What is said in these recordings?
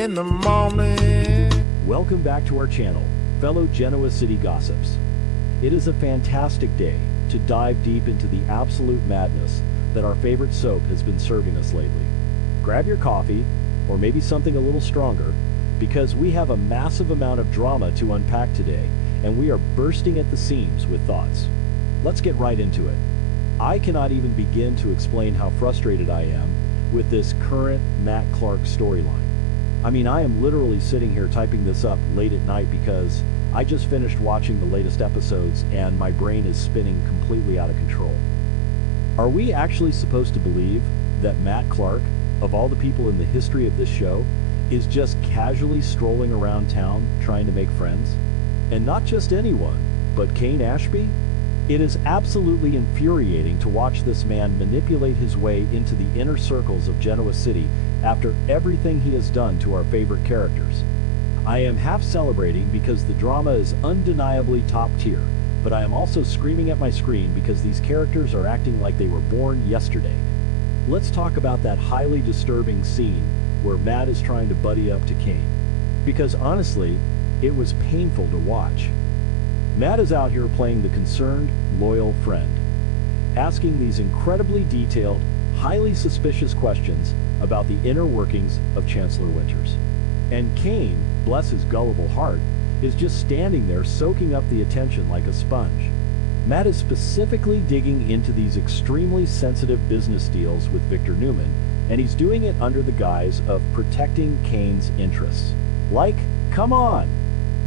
in the morning. Welcome back to our channel, fellow Genoa City gossips. It is a fantastic day to dive deep into the absolute madness that our favorite soap has been serving us lately. Grab your coffee, or maybe something a little stronger, because we have a massive amount of drama to unpack today, and we are bursting at the seams with thoughts. Let's get right into it. I cannot even begin to explain how frustrated I am with this current Matt Clark storyline. I mean, I am literally sitting here typing this up late at night because I just finished watching the latest episodes and my brain is spinning completely out of control. Are we actually supposed to believe that Matt Clark, of all the people in the history of this show, is just casually strolling around town trying to make friends? And not just anyone, but Kane Ashby? It is absolutely infuriating to watch this man manipulate his way into the inner circles of Genoa City after everything he has done to our favorite characters. I am half celebrating because the drama is undeniably top tier, but I am also screaming at my screen because these characters are acting like they were born yesterday. Let's talk about that highly disturbing scene where Matt is trying to buddy up to Kane. Because honestly, it was painful to watch. Matt is out here playing the concerned, loyal friend, asking these incredibly detailed, highly suspicious questions about the inner workings of Chancellor Winters. And Kane, bless his gullible heart, is just standing there soaking up the attention like a sponge. Matt is specifically digging into these extremely sensitive business deals with Victor Newman, and he's doing it under the guise of protecting Kane's interests. Like, come on!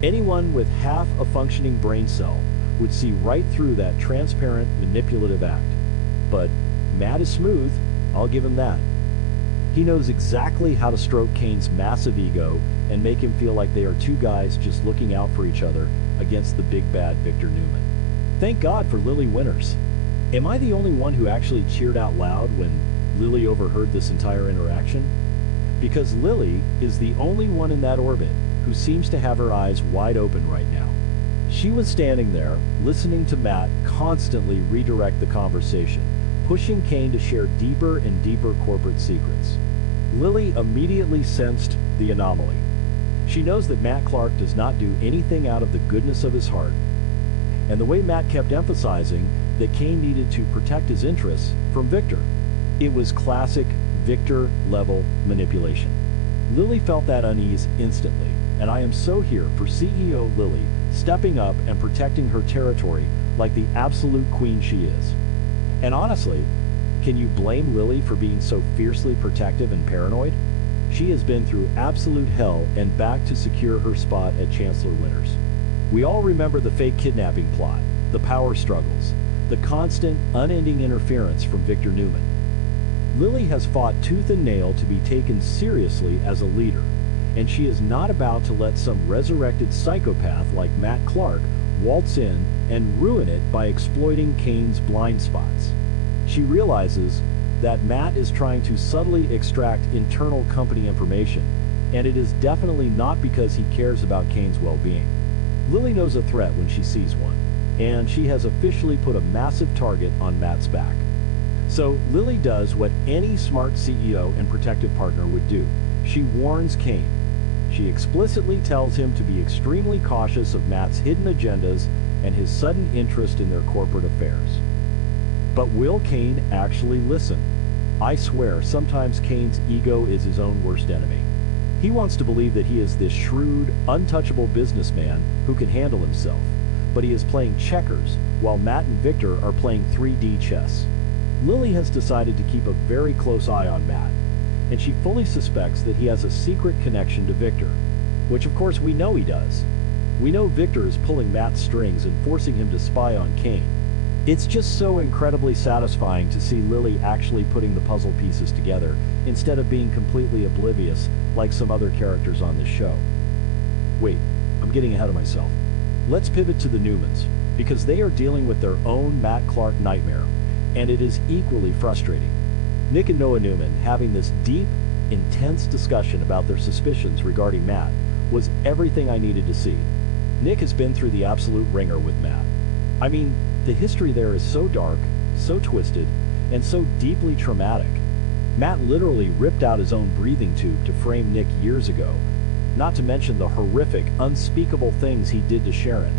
Anyone with half a functioning brain cell would see right through that transparent, manipulative act. But Matt is smooth, I'll give him that. He knows exactly how to stroke Kane's massive ego and make him feel like they are two guys just looking out for each other against the big bad Victor Newman. Thank God for Lily Winters. Am I the only one who actually cheered out loud when Lily overheard this entire interaction? Because Lily is the only one in that orbit who seems to have her eyes wide open right now. She was standing there, listening to Matt constantly redirect the conversation, pushing Kane to share deeper and deeper corporate secrets. Lily immediately sensed the anomaly. She knows that Matt Clark does not do anything out of the goodness of his heart. And the way Matt kept emphasizing that Kane needed to protect his interests from Victor, it was classic Victor-level manipulation. Lily felt that unease instantly, and I am so here for CEO Lily stepping up and protecting her territory like the absolute queen she is. And honestly, can you blame Lily for being so fiercely protective and paranoid? She has been through absolute hell and back to secure her spot at Chancellor Winters. We all remember the fake kidnapping plot, the power struggles, the constant, unending interference from Victor Newman. Lily has fought tooth and nail to be taken seriously as a leader, and she is not about to let some resurrected psychopath like Matt Clark waltz in and ruin it by exploiting Kane's blind spots. She realizes that Matt is trying to subtly extract internal company information, and it is definitely not because he cares about Kane's well-being. Lily knows a threat when she sees one, and she has officially put a massive target on Matt's back. So Lily does what any smart CEO and protective partner would do. She warns Kane. She explicitly tells him to be extremely cautious of Matt's hidden agendas and his sudden interest in their corporate affairs. But will Kane actually listen? I swear, sometimes Kane's ego is his own worst enemy. He wants to believe that he is this shrewd, untouchable businessman who can handle himself, but he is playing checkers while Matt and Victor are playing 3D chess. Lily has decided to keep a very close eye on Matt, and she fully suspects that he has a secret connection to Victor, which of course we know he does. We know Victor is pulling Matt's strings and forcing him to spy on Kane. It's just so incredibly satisfying to see Lily actually putting the puzzle pieces together instead of being completely oblivious like some other characters on this show. Wait, I'm getting ahead of myself. Let's pivot to the Newmans, because they are dealing with their own Matt Clark nightmare, and it is equally frustrating. Nick and Noah Newman having this deep, intense discussion about their suspicions regarding Matt was everything I needed to see. Nick has been through the absolute ringer with Matt. I mean, the history there is so dark, so twisted, and so deeply traumatic. Matt literally ripped out his own breathing tube to frame Nick years ago, not to mention the horrific, unspeakable things he did to Sharon.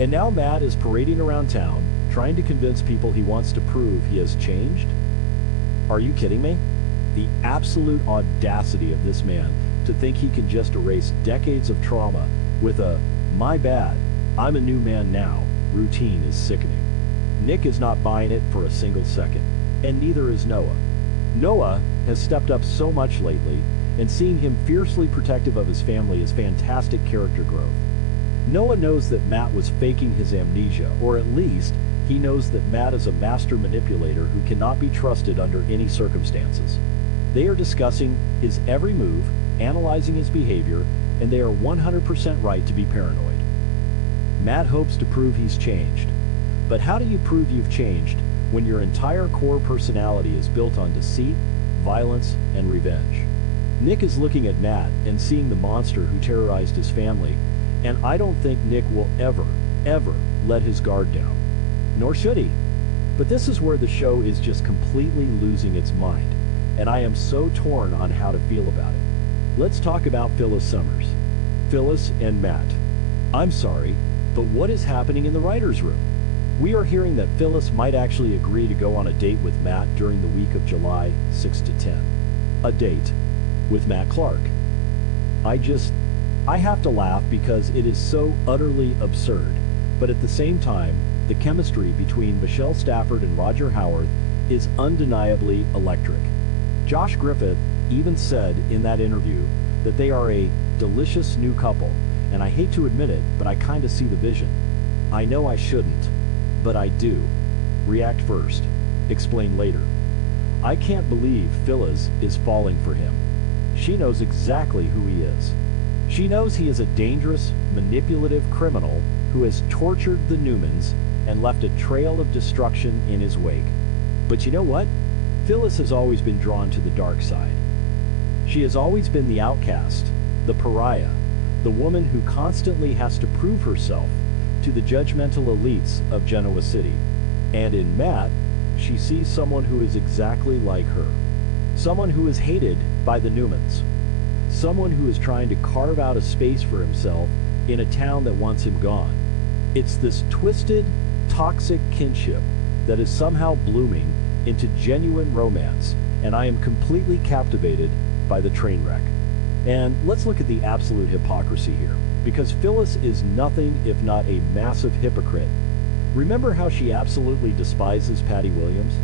And now Matt is parading around town, trying to convince people he wants to prove he has changed? Are you kidding me? The absolute audacity of this man to think he can just erase decades of trauma with a, "my bad, I'm a new man now," routine is sickening. Nick is not buying it for a single second, and neither is Noah. Noah has stepped up so much lately, and seeing him fiercely protective of his family is fantastic character growth. Noah knows that Matt was faking his amnesia, or at least he knows that Matt is a master manipulator who cannot be trusted under any circumstances. They are discussing his every move, analyzing his behavior, and they are 100% right to be paranoid. Matt hopes to prove he's changed. But how do you prove you've changed when your entire core personality is built on deceit, violence, and revenge? Nick is looking at Matt and seeing the monster who terrorized his family, and I don't think Nick will ever let his guard down. Nor should he. But this is where the show is just completely losing its mind, and I am so torn on how to feel about it. Let's talk about Phyllis Summers. Phyllis and Matt. I'm sorry, but what is happening in the writer's room? We are hearing that Phyllis might actually agree to go on a date with Matt during the week of July 6 to 10. A date with Matt Clark. I have to laugh because it is so utterly absurd, but at the same time, the chemistry between Michelle Stafford and Roger Howarth is undeniably electric. Josh Griffith even said in that interview that they are a delicious new couple, and I hate to admit it, but I kinda see the vision. I know I shouldn't, but I do. React first, explain later. I can't believe Phyllis is falling for him. She knows exactly who he is. She knows he is a dangerous, manipulative criminal who has tortured the Newmans and left a trail of destruction in his wake. But you know what? Phyllis has always been drawn to the dark side. She has always been the outcast, the pariah, the woman who constantly has to prove herself to the judgmental elites of Genoa City. And in Matt, she sees someone who is exactly like her. Someone who is hated by the Newmans. Someone who is trying to carve out a space for himself in a town that wants him gone. It's this twisted, toxic kinship that is somehow blooming into genuine romance, and I am completely captivated by the train wreck. And let's look at the absolute hypocrisy here, because Phyllis is nothing if not a massive hypocrite. Remember how she absolutely despises Patty Williams?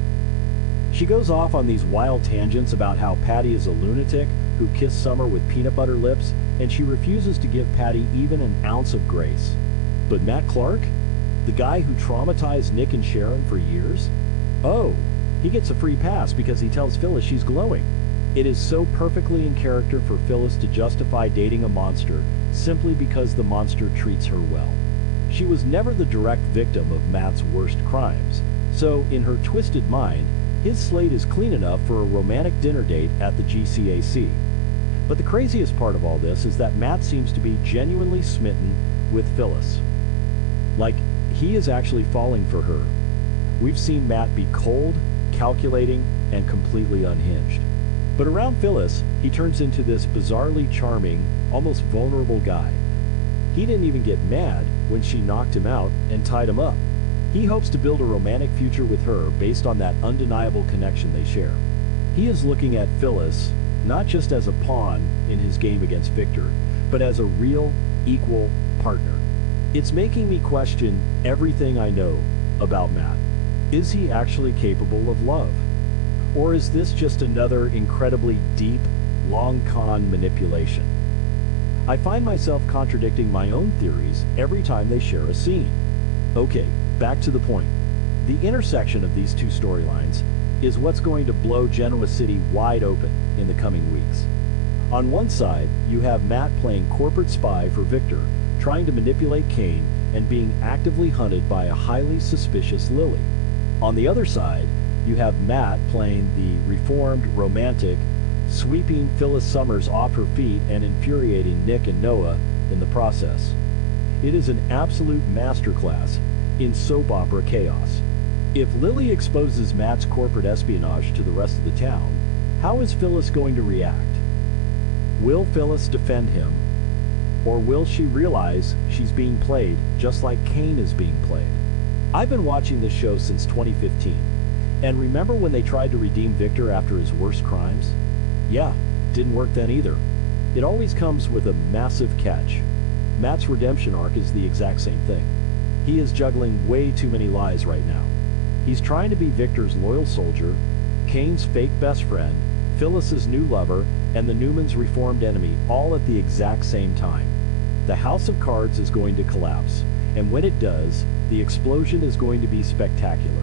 She goes off on these wild tangents about how Patty is a lunatic who kissed Summer with peanut butter lips, and she refuses to give Patty even an ounce of grace. But Matt Clark? The guy who traumatized Nick and Sharon for years? Oh, he gets a free pass because he tells Phyllis she's glowing. It is so perfectly in character for Phyllis to justify dating a monster simply because the monster treats her well. She was never the direct victim of Matt's worst crimes, so in her twisted mind, his slate is clean enough for a romantic dinner date at the GCAC. But the craziest part of all this is that Matt seems to be genuinely smitten with Phyllis. Like, he is actually falling for her. We've seen Matt be cold, calculating, and completely unhinged. But around Phyllis, he turns into this bizarrely charming, almost vulnerable guy. He didn't even get mad when she knocked him out and tied him up. He hopes to build a romantic future with her based on that undeniable connection they share. He is looking at Phyllis not just as a pawn in his game against Victor, but as a real, equal partner. It's making me question everything I know about Matt. Is he actually capable of love? Or is this just another incredibly deep, long con manipulation? I find myself contradicting my own theories every time they share a scene. Okay, back to the point. The intersection of these two storylines is what's going to blow Genoa City wide open in the coming weeks. On one side, you have Matt playing corporate spy for Victor, trying to manipulate Kane and being actively hunted by a highly suspicious Lily. On the other side, you have Matt playing the reformed, romantic, sweeping Phyllis Summers off her feet and infuriating Nick and Noah in the process. It is an absolute masterclass in soap opera chaos. If Lily exposes Matt's corporate espionage to the rest of the town, How is Phyllis going to react? Will Phyllis defend him? Or will she realize she's being played just like Cain is being played? I've been watching this show since 2015. And remember when they tried to redeem Victor after his worst crimes? Yeah, didn't work then either. It always comes with a massive catch. Matt's redemption arc is the exact same thing. He is juggling way too many lies right now. He's trying to be Victor's loyal soldier, Cain's fake best friend, Phyllis's new lover, and the Newmans' reformed enemy all at the exact same time. The House of Cards is going to collapse, and when it does, the explosion is going to be spectacular.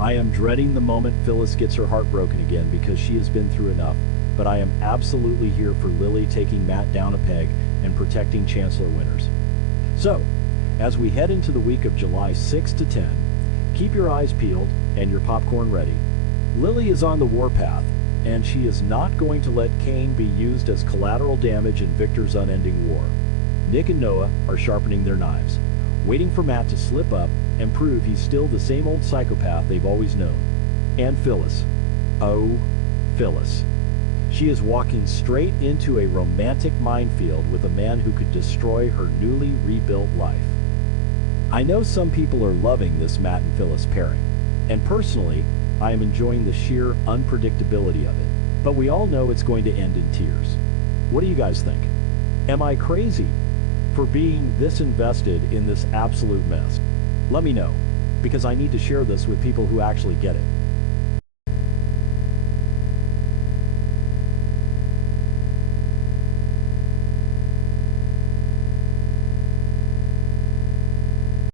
I am dreading the moment Phyllis gets her heart broken again because she has been through enough, but I am absolutely here for Lily taking Matt down a peg and protecting Chancellor Winters. So, as we head into the week of July 6 to 10, keep your eyes peeled and your popcorn ready. Lily is on the warpath, and she is not going to let Cain be used as collateral damage in Victor's unending war. Nick and Noah are sharpening their knives, waiting for Matt to slip up and prove he's still the same old psychopath they've always known. And Phyllis. Oh, Phyllis. She is walking straight into a romantic minefield with a man who could destroy her newly rebuilt life. I know some people are loving this Matt and Phyllis pairing, and personally, I am enjoying the sheer unpredictability of it, but we all know it's going to end in tears. What do you guys think? Am I crazy for being this invested in this absolute mess? Let me know, because I need to share this with people who actually get it.